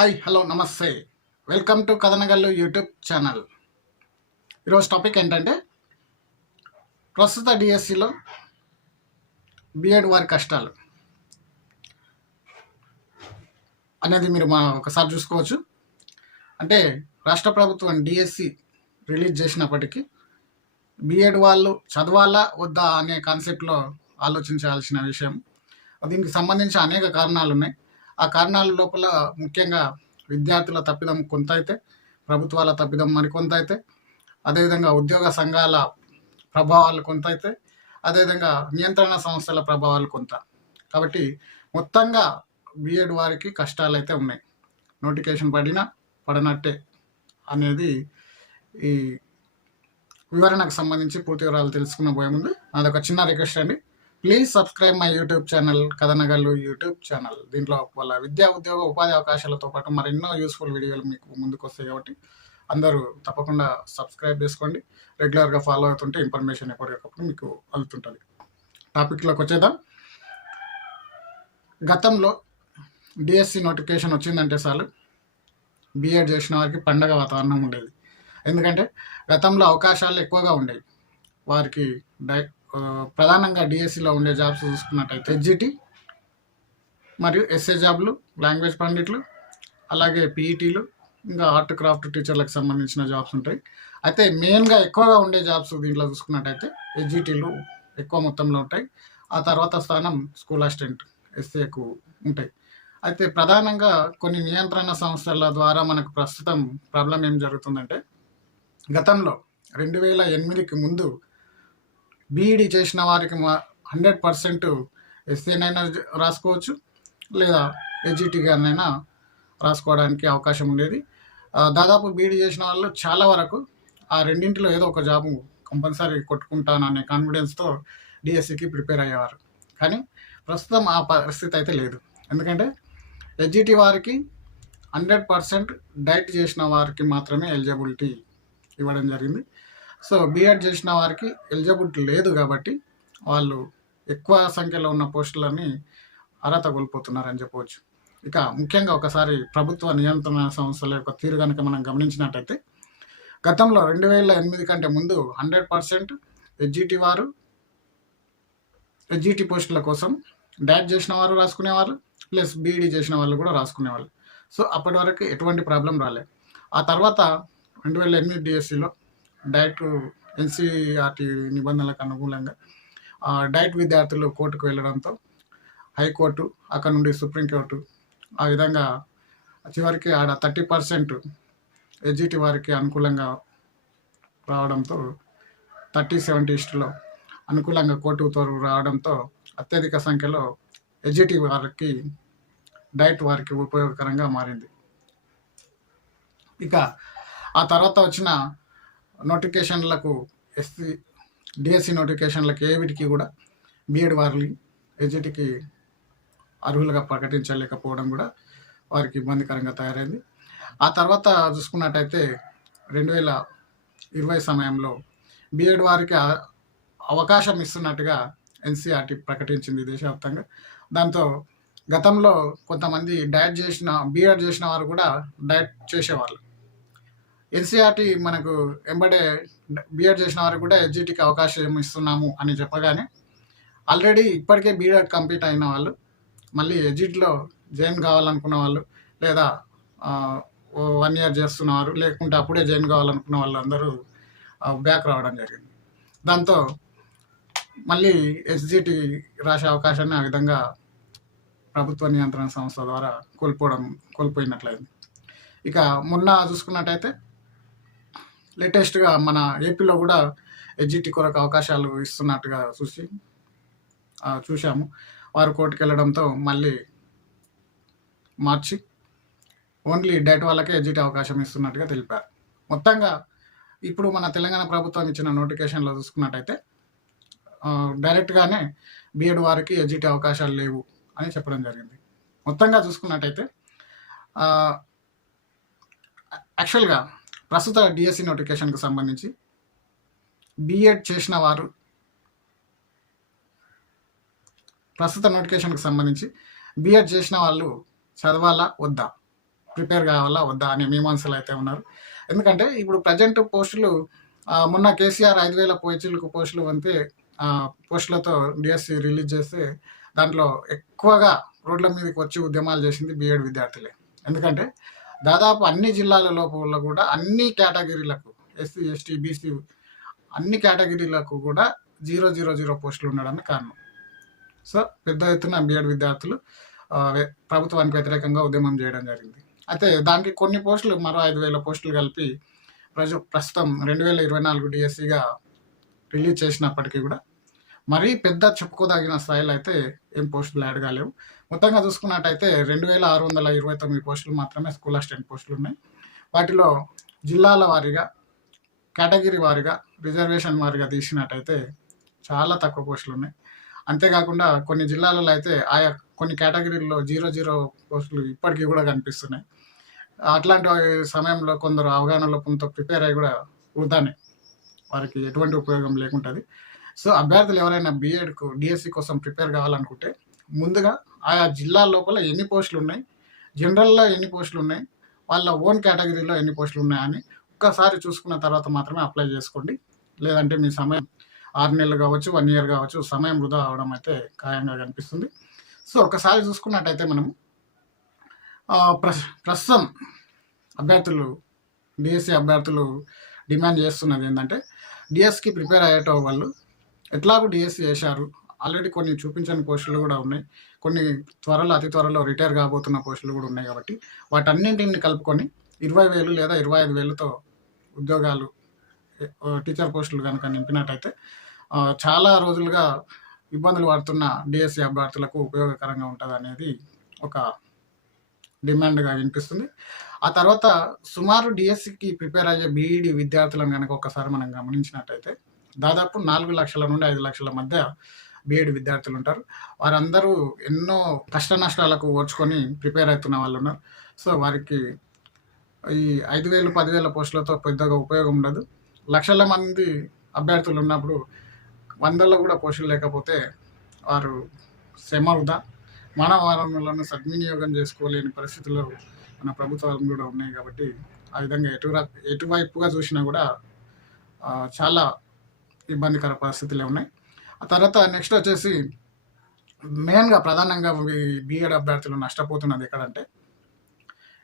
Hi hello నమస్తే. Welcome to Kathanagallu YouTube channel. ఈరోజు topic ఏంటంటే ప్రస్తుత డిఎస్సిలో బిఎడ్ వారి కష్టాలు అనేది మీరు మా ఒకసారి చూసుకోవచ్చు. అంటే రాష్ట్ర ప్రభుత్వం డిఎస్సి రిలీజ్ చేసినప్పటికీ బిఎడ్ వాళ్ళు చదవాలా వద్దా అనే కాన్సెప్ట్లో ఆలోచించాల్సిన విషయం. దీనికి సంబంధించి అనేక కారణాలు ఉన్నాయి ఆ కారణాల లోపల ముఖ్యంగా విద్యార్థుల తప్పిదం కొంత అయితే ప్రభుత్వాల తప్పిదం మరికొంత అయితే అదేవిధంగా ఉద్యోగ సంఘాల ప్రభావాలు కొంత అయితే అదేవిధంగా నియంత్రణ సంస్థల ప్రభావాలు కొంత. కాబట్టి మొత్తంగా బిఎడ్ వారికి కష్టాలు అయితే ఉన్నాయి. నోటిఫికేషన్ పడినా పడనట్టే అనేది ఈ వివరణకు సంబంధించి పూర్తి వివరాలు తెలుసుకున్న పోయే ముందు ఒక చిన్న రిక్వెస్ట్ అండి. Please subscribe my YouTube channel Kathanagallu YouTube channel దీంట్లో వాళ్ళ విద్యా ఉద్యోగ ఉపాధి అవకాశాలతో పాటు మరెన్నో యూస్ఫుల్ వీడియోలు మీకు ముందుకు వస్తాయి కాబట్టి అందరూ తప్పకుండా సబ్స్క్రైబ్ చేసుకోండి. రెగ్యులర్గా ఫాలో అవుతుంటే ఇన్ఫర్మేషన్ ఎప్పటికప్పుడు మీకు అందుతుంటుంది. టాపిక్లోకి వచ్చేద్దాం. గతంలో డిఎస్సి నోటిఫికేషన్ వచ్చిందంటే చాలు. బీఎడ్ చేసిన వారికి పండగ వాతావరణం ఉండేది. ఎందుకంటే గతంలో అవకాశాలు ఎక్కువగా ఉండేవి. వారికి డై ప్రధానంగా డిఎస్సిలో ఉండే జాబ్స్ చూసుకున్నట్టయితే ఎస్జిటి మరియు ఎస్ఏ జాబ్లు లాంగ్వేజ్ పండిట్లు అలాగే పీఈటీలు ఇంకా ఆర్ట్ క్రాఫ్ట్ టీచర్లకు సంబంధించిన జాబ్స్ ఉంటాయి. అయితే మెయిన్గా ఎక్కువగా ఉండే జాబ్స్ దీంట్లో చూసుకున్నట్టయితే ఎస్జిటీలు ఎక్కువ మొత్తంలో ఉంటాయి. ఆ తర్వాత స్థానం స్కూల్ అసిస్టెంట్ ఎస్ఏకు ఉంటాయి. అయితే ప్రధానంగా కొన్ని నియంత్రణ సంస్థల ద్వారా మనకు ప్రస్తుతం ప్రాబ్లం ఏం జరుగుతుందంటే గతంలో రెండు వేల ఎనిమిదికి ముందు బీఈడి చేసిన వారికి హండ్రెడ్ పర్సెంట్ ఎస్సీనైనా రాసుకోవచ్చు లేదా ఎస్జిటిగానైనా రాసుకోవడానికి అవకాశం ఉండేది. దాదాపు బీఈడి చేసిన వాళ్ళు చాలా వరకు ఆ రెండింటిలో ఏదో ఒక జాబు కంపల్సరీ కొట్టుకుంటాననే కాన్ఫిడెన్స్తో డిఎస్సికి ప్రిపేర్ అయ్యేవారు. కానీ ప్రస్తుతం ఆ పరిస్థితి అయితే లేదు. ఎందుకంటే ఎస్జిటి వారికి హండ్రెడ్ పర్సెంట్ డైట్ చేసిన వారికి మాత్రమే ఎలిజిబిలిటీ ఇవ్వడం జరిగింది. సో బీఎడ్ చేసిన వారికి ఎలిజిబిలిటీ లేదు కాబట్టి వాళ్ళు ఎక్కువ సంఖ్యలో ఉన్న పోస్టులని అర్హత కోల్పోతున్నారని చెప్పవచ్చు. ఇక ముఖ్యంగా ఒకసారి ప్రభుత్వ నియంత్రణ సంస్థల యొక్క తీరు కనుక మనం గమనించినట్టయితే గతంలో రెండు వేల ఎనిమిది కంటే ముందు హండ్రెడ్ పర్సెంట్ ఎస్జిటి వారు ఎస్జిటి పోస్టుల కోసం డాట్ చేసిన వారు రాసుకునేవారు ప్లస్ బీఈడి చేసిన వాళ్ళు కూడా రాసుకునేవాళ్ళు. సో అప్పటి వరకు ఎటువంటి ప్రాబ్లం రాలేదు ఆ తర్వాత రెండు వేల ఎనిమిది డిఎస్సిలో డైట్ ఎన్సీఆర్టీ నిబంధనలకు అనుకూలంగా ఆ, డైట్ విద్యార్థులు కోర్టుకు వెళ్ళడంతో హైకోర్టు అక్కడ నుండి సుప్రీంకోర్టు ఆ విధంగా చివరికి ఆడ థర్టీ పర్సెంట్ ఎస్జిటి వారికి అనుకూలంగా రావడంతో థర్టీ సెవెంటీ ఇస్టులో అనుకూలంగా కోర్టు ఉత్తర్వు రావడంతో అత్యధిక సంఖ్యలో ఎస్జిటి వారికి డైట్ వారికి ఉపయోగకరంగా మారింది. ఇక ఆ తర్వాత వచ్చిన నోటిఫికేషన్లకు ఎస్సీ డిఎస్సి నోటిఫికేషన్లకు ఏవిటికి కూడా బీఎడ్ వారిని ఎజిటికి అర్హులుగా ప్రకటించలేకపోవడం కూడా వారికి ఇబ్బందికరంగా తయారైంది. ఆ తర్వాత చూసుకున్నట్టయితే రెండు వేల ఇరవై సమయంలో బీఎడ్ వారికి అవకాశం ఇస్తున్నట్టుగా ఎన్సీఆర్టీ ప్రకటించింది దేశవ్యాప్తంగా. దాంతో గతంలో కొంతమంది డైట్ చేసిన బీఎడ్ చేసిన వారు కూడా డైట్ చేసేవాళ్ళు. ఎన్సీఆర్టీ మనకు ఎంబడే బీఎడ్ చేసిన వారికి కూడా ఎస్జిటికి అవకాశం ఇస్తున్నాము అని చెప్పగానే ఆల్రెడీ ఇప్పటికే బీఎడ్ కంప్లీట్ అయిన వాళ్ళు మళ్ళీ ఎడ్జిట్లో జాయిన్ కావాలనుకున్న వాళ్ళు లేదా వన్ ఇయర్ చేస్తున్నవారు లేకుంటే అప్పుడే జాయిన్ కావాలనుకున్న వాళ్ళందరూ బ్యాక్ రావడం జరిగింది. దాంతో మళ్ళీ ఎస్జిటి రాసే అవకాశాన్ని ఆ విధంగా ప్రభుత్వ నియంత్రణ సంస్థ ద్వారా కోల్పోవడం కోల్పోయినట్లయింది. ఇక మొన్న చూసుకున్నట్టయితే లేటెస్ట్గా మన ఏపీలో కూడా ఎడ్జిటి కొరకు అవకాశాలు ఇస్తున్నట్టుగా చూసి చూసాము చూశాము. వారు కోర్టుకు వెళ్ళడంతో మళ్ళీ మార్చి ఓన్లీ డేట్ వాళ్ళకే ఎడ్జిటి అవకాశం ఇస్తున్నట్టుగా తెలిపారు మొత్తంగా ఇప్పుడు మన తెలంగాణ ప్రభుత్వం ఇచ్చిన నోటిఫికేషన్లో చూసుకున్నట్టయితే డైరెక్ట్గానే బీఎడ్ వారికి ఎడ్జిటి అవకాశాలు లేవు అని చెప్పడం జరిగింది. మొత్తంగా చూసుకున్నట్టయితే యాక్చువల్గా ప్రస్తుత డిఎస్సి నోటిఫికేషన్కు సంబంధించి బీఎడ్ చేసిన వారు ప్రస్తుత నోటిఫికేషన్కి సంబంధించి బీఎడ్ చేసిన వాళ్ళు చదవాలా వద్దా? ప్రిపేర్ కావాలా వద్దా? అనే మీమాంసలు అయితే ఉన్నారు. ఎందుకంటే ఇప్పుడు ప్రజెంట్ పోస్టులు మొన్న కేసీఆర్ ఐదు వేల పోయిచీలకు పోస్టులు వంతే పోస్టులతో డిఎస్సి రిలీజ్ చేస్తే దాంట్లో ఎక్కువగా రోడ్ల మీదకి వచ్చి ఉద్యమాలు చేసింది బీఎడ్ విద్యార్థులే. ఎందుకంటే దాదాపు అన్ని జిల్లాల లోపల కూడా అన్ని కేటగిరీలకు ఎస్సీ ఎస్టీ బీసీ అన్ని కేటగిరీలకు కూడా జీరో జీరో జీరో పోస్టులు ఉండడానికి కారణం. సో పెద్ద ఎత్తున బీఎడ్ విద్యార్థులు ప్రభుత్వానికి వ్యతిరేకంగా ఉద్యమం చేయడం జరిగింది. అయితే దానికి కొన్ని పోస్టులు మరో ఐదు వేల పోస్టులు కలిపి ప్రజ ప్రస్తుతం రెండు వేల ఇరవై నాలుగు డిఎస్సిగా రిలీజ్ చేసినప్పటికీ కూడా మరీ పెద్ద చెప్పుకోదగిన స్థాయిలో అయితే ఏం పోస్టులు యాడ్ కాలేవు. మొత్తంగా చూసుకున్నట్టయితే రెండు వేల ఆరు వందల ఇరవై తొమ్మిది పోస్టులు మాత్రమే స్కూల్ అసిస్టెంట్ పోస్టులు ఉన్నాయి. వాటిలో జిల్లాల వారీగా కేటగిరీ వారీగా రిజర్వేషన్ వారీగా తీసినట్టయితే చాలా తక్కువ పోస్టులు ఉన్నాయి. అంతేకాకుండా కొన్ని జిల్లాలలో అయితే ఆయా కొన్ని కేటగిరీల్లో జీరో జీరో పోస్టులు ఇప్పటికీ కూడా కనిపిస్తున్నాయి. అట్లాంటి సమయంలో కొందరు అవగాహన లోపంతో ప్రిపేర్ అయ్యి కూడా వృధానే. వారికి ఎటువంటి ఉపయోగం లేకుంటుంది. సో అభ్యర్థులు ఎవరైనా బీఎడ్కు డిఎస్సి కోసం ప్రిపేర్ కావాలనుకుంటే ముందుగా ఆయా జిల్లా లోపల ఎన్ని పోస్టులు ఉన్నాయి జనరల్లో ఎన్ని పోస్టులు ఉన్నాయి వాళ్ళ ఓన్ కేటగిరీలో ఎన్ని పోస్టులు ఉన్నాయని ఒక్కసారి చూసుకున్న తర్వాత మాత్రమే అప్లై చేసుకోండి. లేదంటే మీ సమయం ఆరు నెలలు కావచ్చు వన్ ఇయర్ కావచ్చు సమయం వృధా అవడం అయితే ఖాయంగా కనిపిస్తుంది. సో ఒకసారి చూసుకున్నట్టయితే మనం ప్రస్ ప్రస్తుతం అభ్యర్థులు డిఎస్సి అభ్యర్థులు డిమాండ్ చేస్తున్నది ఏంటంటే డిఎస్కి ప్రిపేర్ అయ్యేట వాళ్ళు ఎట్లాగూ డిఎస్సి చేశారు. ఆల్రెడీ కొన్ని చూపించని పోస్టులు కూడా ఉన్నాయి. కొన్ని త్వరలో అతి త్వరలో రిటైర్ కాబోతున్న పోస్టులు కూడా ఉన్నాయి కాబట్టి వాటన్నింటిని కలుపుకొని ఇరవై వేలు లేదా ఇరవై ఐదు వేలతో ఉద్యోగాలు టీచర్ పోస్టులు కనుక నింపినట్టయితే చాలా రోజులుగా ఇబ్బందులు పడుతున్న డిఎస్సి అభ్యర్థులకు ఉపయోగకరంగా ఉంటుంది అనేది ఒక డిమాండ్గా వినిపిస్తుంది. ఆ తర్వాత సుమారు డిఎస్సికి ప్రిపేర్ అయ్యే బీఈడి విద్యార్థులను కనుక ఒకసారి మనం గమనించినట్టయితే దాదాపు నాలుగు లక్షల నుండి ఐదు లక్షల మధ్య బీఎడ్ విద్యార్థులు ఉంటారు. వారందరూ ఎన్నో కష్ట నష్టాలకు ఓర్చుకొని ప్రిపేర్ అవుతున్న వాళ్ళు ఉన్నారు. సో వారికి ఈ ఐదు వేలు పదివేల పోస్టులతో పెద్దగా ఉపయోగం ఉండదు. లక్షల మంది అభ్యర్థులు ఉన్నప్పుడు వందల్లో కూడా పోస్టులు లేకపోతే వారు శ్రమ వృధా. మానవ వనరులను సద్వినియోగం చేసుకోలేని పరిస్థితుల్లో మన ప్రభుత్వాలు కూడా ఉన్నాయి కాబట్టి ఆ విధంగా ఎటు ఎటువైపుగా చూసినా కూడా చాలా ఇబ్బందికర పరిస్థితులే ఉన్నాయి. ఆ తర్వాత నెక్స్ట్ వచ్చేసి మెయిన్గా ప్రధానంగా బీఎడ్ అభ్యర్థులు నష్టపోతున్నది ఎక్కడంటే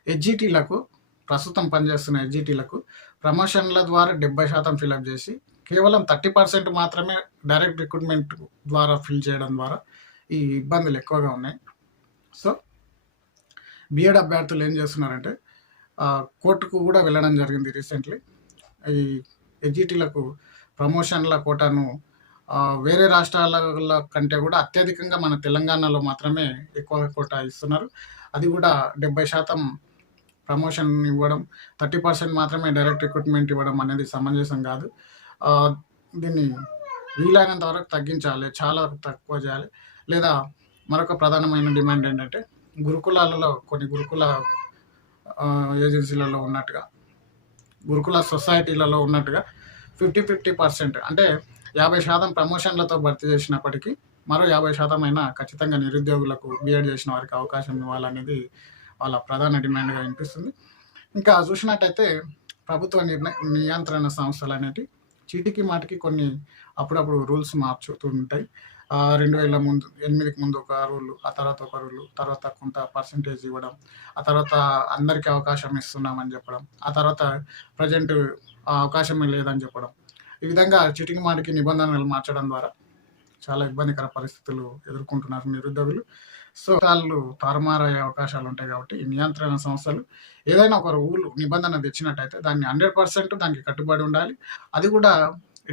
హెచ్జిటీలకు ప్రస్తుతం పనిచేస్తున్న హెచ్జిటీలకు ప్రమోషన్ల ద్వారా డెబ్బై శాతం ఫిలప్ చేసి కేవలం థర్టీ పర్సెంట్ మాత్రమే డైరెక్ట్ రిక్రూట్మెంట్ ద్వారా ఫిల్ చేయడం ద్వారా ఈ ఇబ్బందులు ఎక్కువగా ఉన్నాయి. సో బీఎడ్ అభ్యర్థులు ఏం చేస్తున్నారంటే కోర్టుకు కూడా వెళ్ళడం జరిగింది రీసెంట్లీ. ఈ ఎడ్జిటీలకు ప్రమోషన్ల కోటాను వేరే రాష్ట్రాల కంటే కూడా అత్యధికంగా మన తెలంగాణలో మాత్రమే ఎక్కువ కోటా ఇస్తున్నారు. అది కూడా డెబ్బై శాతం ప్రమోషన్ ఇవ్వడం థర్టీ పర్సెంట్ మాత్రమే డైరెక్ట్ రిక్రూట్మెంట్ ఇవ్వడం అనేది సమంజసం కాదు. దీన్ని వీలైనంత వరకు తగ్గించాలి చాలా తక్కువ చేయాలి. లేదా మరొక ప్రధానమైన డిమాండ్ ఏంటంటే గురుకులాలలో కొన్ని గురుకుల ఏజెన్సీలలో ఉన్నట్టుగా గురుకుల సొసైటీలలో ఉన్నట్టుగా ఫిఫ్టీ ఫిఫ్టీ పర్సెంట్ అంటే యాభై శాతం ప్రమోషన్లతో భర్తీ చేసినప్పటికీ మరో యాభై శాతం అయినా ఖచ్చితంగా నిరుద్యోగులకు బీఎడ్ చేసిన వారికి అవకాశం ఇవ్వాలనేది వాళ్ళ ప్రధాన డిమాండ్గా వినిపిస్తుంది. ఇంకా చూసినట్టయితే ప్రభుత్వ నిర్ణయ నియంత్రణ సంస్థలు అనేవి చీటికి మాటికి కొన్ని అప్పుడప్పుడు రూల్స్ మార్చుతూ ఉంటాయి రెండు వేల ముందు ఎనిమిదికి ముందు ఒక రూల్ ఆ తర్వాత ఒక రూల్ తర్వాత కొంత పర్సంటేజ్ ఇవ్వడం ఆ తర్వాత అందరికీ అవకాశం ఇస్తున్నామని చెప్పడం ఆ తర్వాత ప్రజెంట్ అవకాశమే లేదని చెప్పడం. ఈ విధంగా చిటికి మాటికి నిబంధనలు మార్చడం ద్వారా చాలా ఇబ్బందికర పరిస్థితులు ఎదుర్కొంటున్నారు నిరుద్యోగులు. సో వాళ్ళు తారుమారయ్యే అవకాశాలు ఉంటాయి కాబట్టి ఈ నియంత్రణ సంస్థలు ఏదైనా ఒక రూలు నిబంధన తెచ్చినట్టయితే దాన్ని హండ్రెడ్ పర్సెంట్ దానికి కట్టుబడి ఉండాలి. అది కూడా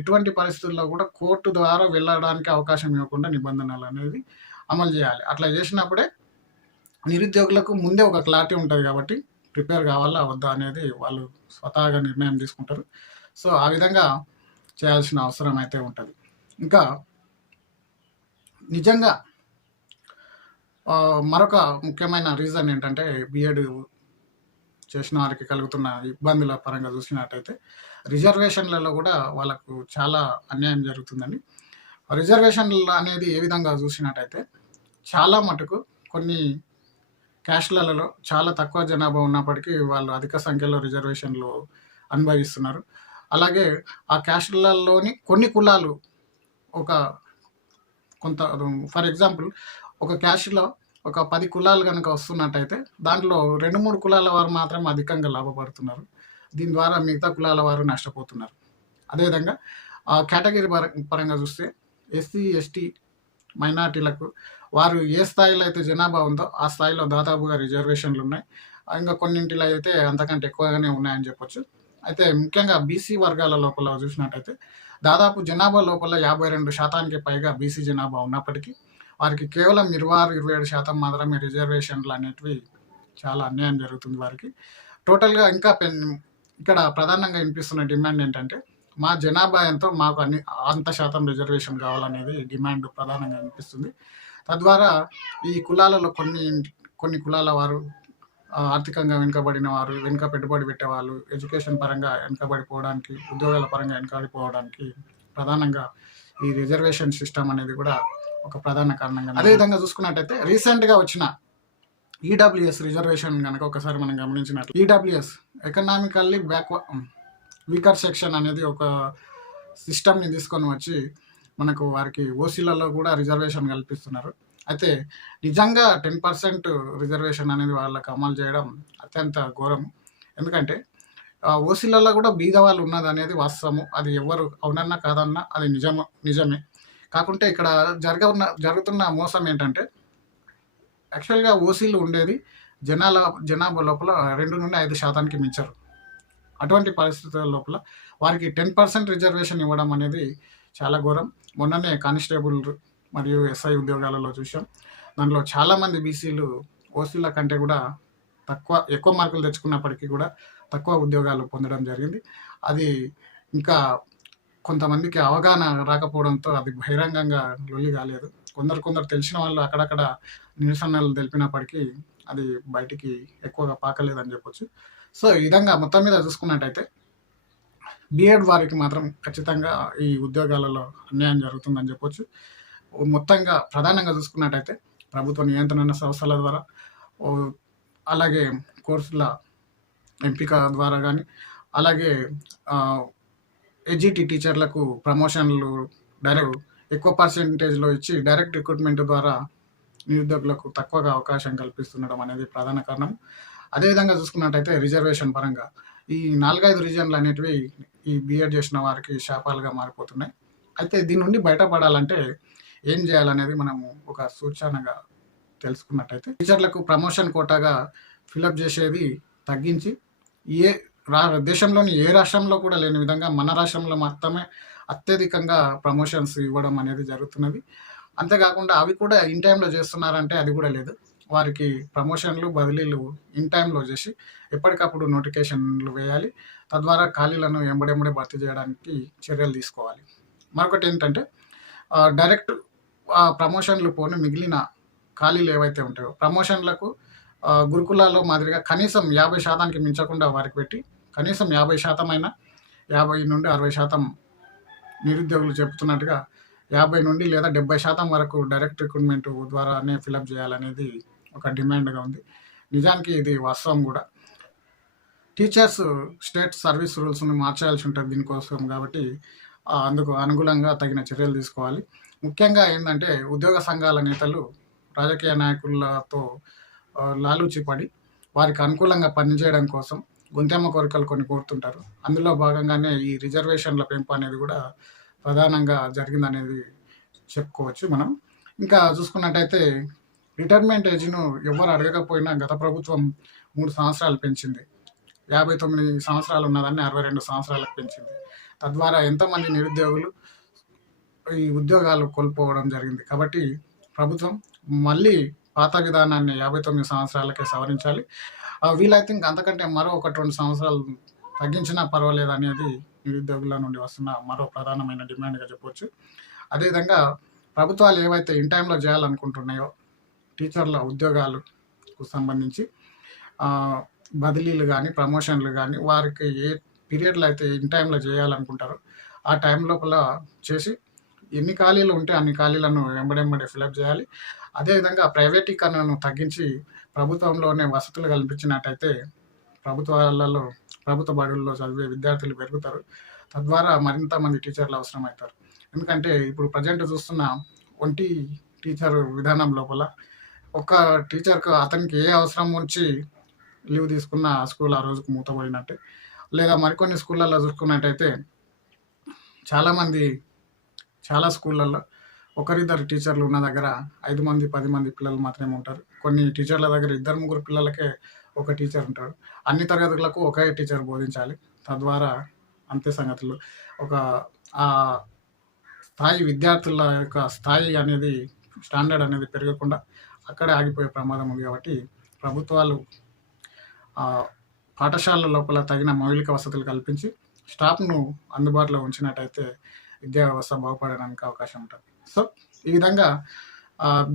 ఎటువంటి పరిస్థితుల్లో కూడా కోర్టు ద్వారా వెళ్ళడానికి అవకాశం ఇవ్వకుండా నిబంధనలు అనేది అమలు చేయాలి. అట్లా చేసినప్పుడే నిరుద్యోగులకు ముందే ఒక క్లారిటీ ఉంటుంది కాబట్టి ప్రిపేర్ కావాలా వద్దా అనేది వాళ్ళు స్వతహాగా నిర్ణయం తీసుకుంటారు. సో ఆ విధంగా చేయాల్సిన అవసరం అయితే ఉంటుంది. ఇంకా నిజంగా మరొక ముఖ్యమైన రీజన్ ఏంటంటే బిఎడ్ చేసిన వారికి కలుగుతున్న ఇబ్బందుల పరంగా చూసినట్టయితే రిజర్వేషన్లలో కూడా వాళ్ళకు చాలా అన్యాయం జరుగుతుందండి. రిజర్వేషన్లు అనేది ఏ విధంగా చూసినట్టయితే చాలా మటుకు కొన్ని క్యాస్ట్లలో చాలా తక్కువ జనాభా ఉన్నప్పటికీ వాళ్ళు అధిక సంఖ్యలో రిజర్వేషన్లు అనుభవిస్తున్నారు. అలాగే ఆ క్యాస్ట్లలోని కొన్ని కులాలు ఒక కొంత ఫర్ ఎగ్జాంపుల్ ఒక క్యాస్ట్లో ఒక పది కులాలు కనుక వస్తున్నట్టయితే దాంట్లో రెండు మూడు కులాల వారు మాత్రం అధికంగా లాభపడుతున్నారు. దీని ద్వారా మిగతా కులాల వారు నష్టపోతున్నారు. అదేవిధంగా ఆ కేటగిరీ పర పరంగా చూస్తే ఎస్సీ ఎస్టీ మైనార్టీలకు వారు ఏ స్థాయిలో అయితే జనాభా ఉందో ఆ స్థాయిలో దాదాపుగా రిజర్వేషన్లు ఉన్నాయి. ఇంకా కొన్నింటిలో అయితే అంతకంటే ఎక్కువగానే ఉన్నాయని చెప్పొచ్చు. అయితే ముఖ్యంగా బీసీ వర్గాల లోపల చూసినట్టయితే దాదాపు జనాభా లోపల యాభై రెండు శాతానికి పైగా బీసీ జనాభా ఉన్నప్పటికీ వారికి కేవలం ఇరవై ఆరు ఇరవై ఏడు శాతం మాత్రమే రిజర్వేషన్లు అనేటివి చాలా అన్యాయం జరుగుతుంది వారికి. టోటల్గా ఇంకా పెన్ ఇక్కడ ప్రధానంగా వినిపిస్తున్న డిమాండ్ ఏంటంటే మా జనాభా ఎంతో మాకు అన్ని అంత శాతం రిజర్వేషన్ కావాలనేది డిమాండ్ ప్రధానంగా అనిపిస్తుంది తద్వారా ఈ కులాలలో కొన్ని కొన్ని కులాల వారు ఆర్థికంగా వెనుకబడిన వారు వెనుక పెట్టుబడి పెట్టేవాళ్ళు ఎడ్యుకేషన్ పరంగా వెనుకబడిపోవడానికి ఉద్యోగాల పరంగా వెనుకబడిపోవడానికి ప్రధానంగా ఈ రిజర్వేషన్ సిస్టమ్ అనేది కూడా ఒక ప్రధాన కారణంగా అదేవిధంగా చూసుకున్నట్టయితే రీసెంట్గా వచ్చిన ఈడబ్ల్యూఎస్ రిజర్వేషన్ కనుక ఒకసారి మనం గమనించినట్లు EWS economically back weaker section అనేది ఒక సిస్టమ్ని తీసుకొని వచ్చి మనకు వారికి ఓసీలలో కూడా రిజర్వేషన్ కల్పిస్తున్నారు. అయితే నిజంగా టెన్ పర్సెంట్ రిజర్వేషన్ అనేది వాళ్ళకి అమలు చేయడం అత్యంత ఘోరం. ఎందుకంటే ఓసీలలో కూడా బీద వాళ్ళు ఉన్నది అనేది వాస్తవము. అది ఎవరు అవునన్నా కాదన్నా అది నిజం నిజమే. కాకుంటే ఇక్కడ జరగన్న జరుగుతున్న మోసం ఏంటంటే యాక్చువల్గా ఓసీలు ఉండేది జనాల జనాభా లోపల రెండు నుండి ఐదు శాతానికి మించరు. అటువంటి పరిస్థితుల లోపల వారికి టెన్ పర్సెంట్ రిజర్వేషన్ ఇవ్వడం అనేది చాలా ఘోరం. మొన్ననే కానిస్టేబుల్ మరియు ఎస్ఐ ఉద్యోగాలలో చూసాం దాంట్లో చాలామంది బీసీలు ఓసీల కంటే కూడా తక్కువ ఎక్కువ మార్కులు తెచ్చుకున్నప్పటికీ కూడా తక్కువ ఉద్యోగాలు పొందడం జరిగింది. అది ఇంకా కొంతమందికి అవగాహన రాకపోవడంతో అది బహిరంగంగా లొల్లి కాలేదు. కొందరు కొందరు తెలిసిన వాళ్ళు అక్కడక్కడ నిరసనలు తెలిపినప్పటికీ అది బయటికి ఎక్కువగా పాకలేదని చెప్పొచ్చు. సో ఈ విధంగా మొత్తం మీద చూసుకున్నట్టయితే బిఎడ్ వారికి మాత్రం ఖచ్చితంగా ఈ ఉద్యోగాలలో అన్యాయం జరుగుతుందని చెప్పొచ్చు. మొత్తంగా ప్రధానంగా చూసుకున్నట్టయితే ప్రభుత్వ నియంత్రణ సంస్థల ద్వారా అలాగే కోర్సుల ఎంపిక ద్వారా కానీ అలాగే ఎజిటి టీచర్లకు ప్రమోషన్లు డైరెక్ట్ ఎక్కువ పర్సెంటేజ్లో ఇచ్చి డైరెక్ట్ రిక్రూట్మెంట్ ద్వారా నిరుద్యోగులకు తక్కువగా అవకాశం కల్పిస్తుండడం అనేది ప్రధాన కారణం. అదేవిధంగా చూసుకున్నట్టయితే రిజర్వేషన్ పరంగా ఈ నాలుగైదు రీజన్లు అనేటివి ఈ బీఎడ్ చేసిన వారికి శాపాలుగా మారిపోతున్నాయి. అయితే దీని నుండి బయటపడాలంటే ఏం చేయాలనేది మనము ఒక సూచనగా తెలుసుకున్నట్టయితే టీచర్లకు ప్రమోషన్ కోటాగా ఫిలప్ చేసేది తగ్గించి ఏ రా దేశంలోని ఏ రాష్ట్రంలో కూడా లేని విధంగా మన రాష్ట్రంలో మాత్రమే అత్యధికంగా ప్రమోషన్స్ ఇవ్వడం అనేది జరుగుతున్నది. అంతేకాకుండా అవి కూడా ఇన్ టైంలో చేస్తున్నారంటే అది కూడా లేదు. వారికి ప్రమోషన్లు బదిలీలు ఇన్ టైంలో చేసి ఎప్పటికప్పుడు నోటిఫికేషన్లు వేయాలి. తద్వారా ఖాళీలను ఎంబడెంబడే భర్తీ చేయడానికి చర్యలు తీసుకోవాలి. మరొకటి ఏంటంటే డైరెక్ట్ ప్రమోషన్లు పోని మిగిలిన ఖాళీలు ఏవైతే ఉంటాయో ప్రమోషన్లకు గురుకులాల్లో మాదిరిగా కనీసం యాభై శాతానికి మించకుండా వారికి పెట్టి కనీసం యాభై శాతం అయినా యాభై నుండి అరవై శాతం నిరుద్యోగులు చెప్తున్నట్టుగా యాభై నుండి లేదా డెబ్బై శాతం వరకు డైరెక్ట్ రిక్రూట్మెంట్ ద్వారానే ఫిలప్ చేయాలనేది ఒక డిమాండ్గా ఉంది. నిజానికి ఇది వాస్తవం కూడా. టీచర్స్ స్టేట్ సర్వీస్ రూల్స్ని మార్చాల్సి ఉంటుంది దీనికోసం కాబట్టి అందుకు అనుగుణంగా తగిన చర్యలు తీసుకోవాలి. ముఖ్యంగా ఏంటంటే ఉద్యోగ సంఘాల నేతలు రాజకీయ నాయకులతో లాలూచి పడి వారికి అనుకూలంగా పనిచేయడం కోసం గొంతెమ్మ కోరికలు కొన్ని కోరుతుంటారు. అందులో భాగంగానే ఈ రిజర్వేషన్ల పెంపు అనేది కూడా ప్రధానంగా జరిగిందనేది చెప్పుకోవచ్చు మనం. ఇంకా చూసుకున్నట్టయితే రిటైర్మెంట్ ఏజ్ను ఎవరు అడగకపోయినా గత ప్రభుత్వం మూడు సంవత్సరాలు పెంచింది. యాభై తొమ్మిది సంవత్సరాలు ఉన్నదాన్ని అరవై రెండు సంవత్సరాలకు పెంచింది. తద్వారా ఎంతమంది నిరుద్యోగులు ఈ ఉద్యోగాలు కోల్పోవడం జరిగింది. కాబట్టి ప్రభుత్వం మళ్ళీ పాత విధానాన్ని యాభై తొమ్మిది సంవత్సరాలకే సవరించాలి. వీలైతే ఇంక అంతకంటే మరో ఒకటి రెండు సంవత్సరాలు తగ్గించినా పర్వాలేదు అనేది నిరుద్యోగుల నుండి వస్తున్న మరో ప్రధానమైన డిమాండ్గా చెప్పవచ్చు అదేవిధంగా ప్రభుత్వాలు ఏవైతే ఇన్ టైంలో చేయాలనుకుంటున్నాయో టీచర్ల ఉద్యోగాలకు సంబంధించి బదిలీలు కానీ ప్రమోషన్లు కానీ వారికి ఏ పీరియడ్లో అయితే ఇన్ టైంలో చేయాలనుకుంటారో ఆ టైం లోపల చేసి ఎన్ని ఖాళీలు ఉంటే అన్ని ఖాళీలను వెంబడెంబడి ఫిలప్ చేయాలి. అదేవిధంగా ప్రైవేటీకరణను తగ్గించి ప్రభుత్వంలోనే వసతులు కల్పించినట్టయితే ప్రభుత్వాలలో ప్రభుత్వ బడుల్లో చదివే విద్యార్థులు పెరుగుతారు. తద్వారా మరింత మంది టీచర్లు అవసరం అవుతారు ఎందుకంటే ఇప్పుడు ప్రజెంట్ చూస్తున్న ఒంటి టీచర్ విధానం లోపల ఒక టీచర్కు అతనికి ఏ అవసరం ఉంచి లీవ్ తీసుకున్న స్కూల్ ఆ రోజుకు మూతబడినట్టే. లేదా మరికొన్ని స్కూళ్ళల్లో చూసుకున్నట్టయితే చాలామంది చాలా స్కూళ్ళల్లో ఒకరిద్దరు టీచర్లు ఉన్న దగ్గర ఐదు మంది పది మంది పిల్లలు మాత్రమే ఉంటారు. కొన్ని టీచర్ల దగ్గర ఇద్దరు ముగ్గురు పిల్లలకే ఒక టీచర్ ఉంటాడు. అన్ని తరగతులకు ఒకే టీచర్ బోధించాలి. తద్వారా అంతే సంగతులు. ఒక ఆ స్థాయి విద్యార్థుల యొక్క స్థాయి అనేది స్టాండర్డ్ అనేది పెరగకుండా అక్కడే ఆగిపోయే ప్రమాదం ఉంది కాబట్టి ప్రభుత్వాలు పాఠశాలల లోపల తగిన మౌలిక వసతులు కల్పించి స్టాఫ్ను అందుబాటులో ఉంచినట్టయితే విద్యా వ్యవస్థ బాగుపడడానికి అవకాశం ఉంటుంది. సో ఈ విధంగా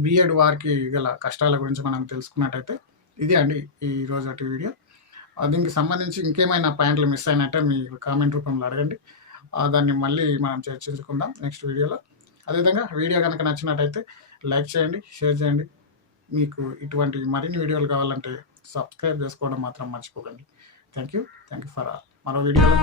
బిఎడ్ వారికి గల కష్టాల గురించి మనం తెలుసుకున్నట్టయితే ఇది అండి ఈ రోజటి వీడియో. దీనికి సంబంధించి ఇంకేమైనా పాయింట్లు మిస్ అయినట్టే మీ కామెంట్ రూపంలో అడగండి. దాన్ని మళ్ళీ మనం చర్చించుకుందాం నెక్స్ట్ వీడియోలో. అదేవిధంగా వీడియో కనుక నచ్చినట్టయితే లైక్ చేయండి షేర్ చేయండి. మీకు ఇటువంటి మరిన్ని వీడియోలు కావాలంటే సబ్స్క్రైబ్ చేసుకోవడం మాత్రం మర్చిపోకండి. Thank you thank you for all మరో వీడియోలో